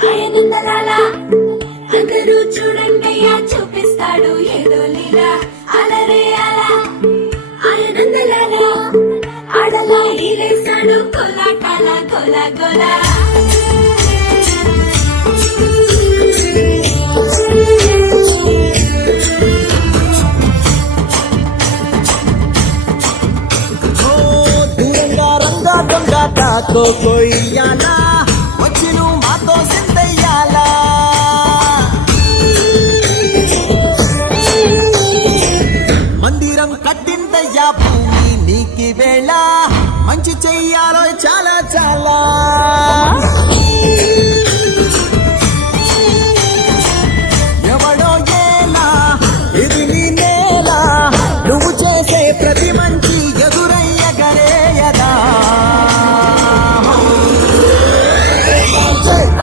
ఆయనందలాల అందరూ చూడండియా చూపిస్తాడు ఏదో లీలా అలరే అలా ఆయనందలాల ఆడలా ఈలేస్తాడు కోలాటాల గోలా గోలా కొయ్యాలా వచ్చి నువ్వు మాతో సిందయ్యాలా మందిరం కట్టిందయ్యా భూమి నీకి వేళ మంచి చెయ్యాలో చాలా చాలా